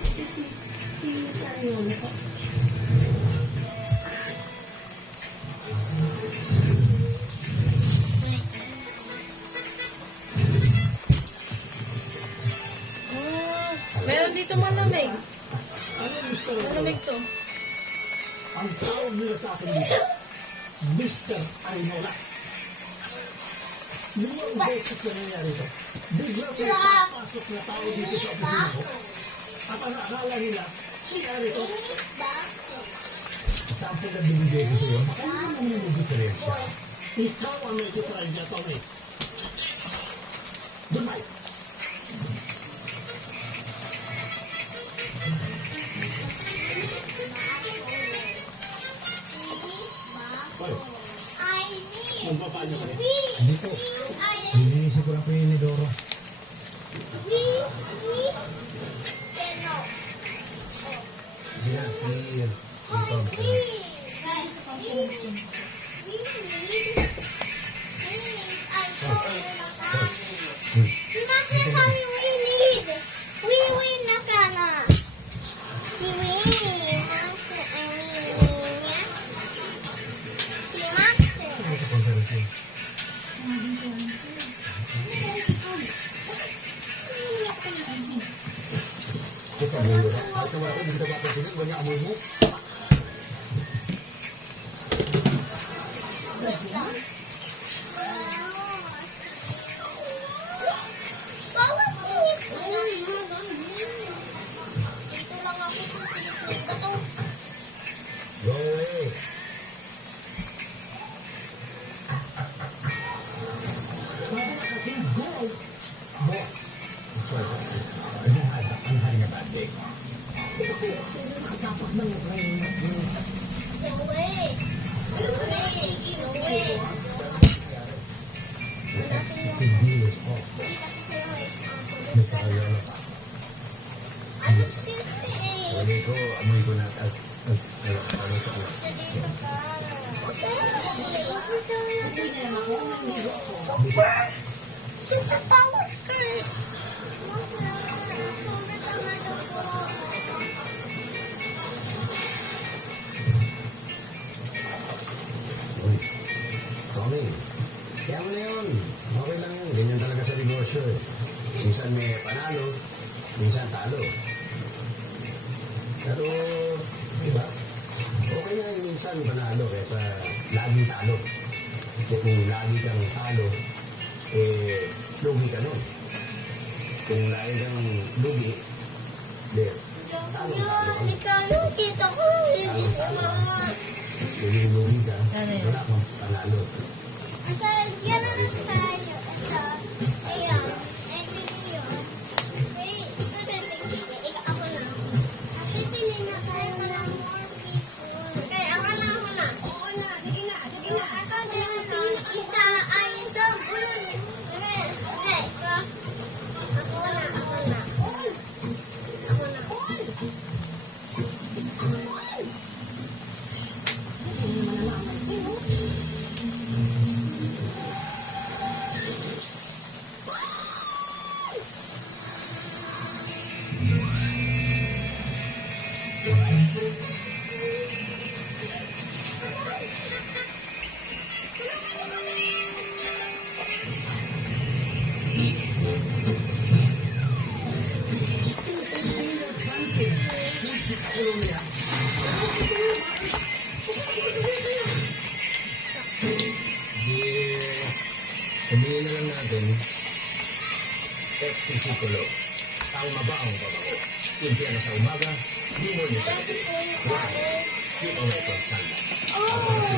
Excuse me. Si Mr. Ariolo po. Meron dito malamig. Ano, Mr. Malamig to. Ang tawag nila sa akin dito, Mr. Arinola. Limang beses na nangyari ito. Biglang may papasok na tao dito sa opisina ko. At ang akala nila, si Arito. Sample na binigay ko sa'yo, baka naman yung diferensya. Ikaw ang may diferensya, Tommy. Goodbye. Magpapaano ka rin? Hindi po. Hinihisip ko lang po yung Nidoro. Yan, si Tom. Kita mo ba? Kahit naman ako, hindi kita papansinin. Ganyan amoy mo. Go away. Sabi na kasi, go! Boss. That's right. I'm having a bad day. Sino nakatapak ng rain? Si Bill is off, boss. Mr. Ayala pa. Wali ko, amoy ko na ano ko alas. Super powers ka eh. Uy, Tommy, kaya mo na yun. Okay lang yun. Ganyan talaga sa negosyo eh. Minsan may panalo, minsan talo. Pero, di ba? Okay nga yung minsan panalo kaysa lagi talo. Kasi kung lagi kang talo, eh, lugi ka nun. Kung lagi kang lugi, di, talo-talo ka. Ikaw, kita ko, hindi si mama. Lugi ka, Ano yun? wala kang panalo. Asa, gano'n tayo. Ito, ayan. Ito yun. Wait, ikaw ako na. Pipili na tayo ng more people. Okay, ako na. Oo na. Sige na. Sige na. Ako na, isa, ay, isang ulun. Okay, ito. Ako na. Ako na. Hindi naman na napansin, no? Sabihin na lang natin, XTC Tulo, ang mabaong babago. Impyano sa umaga, di mo nito. Wow, keep away from sunlight.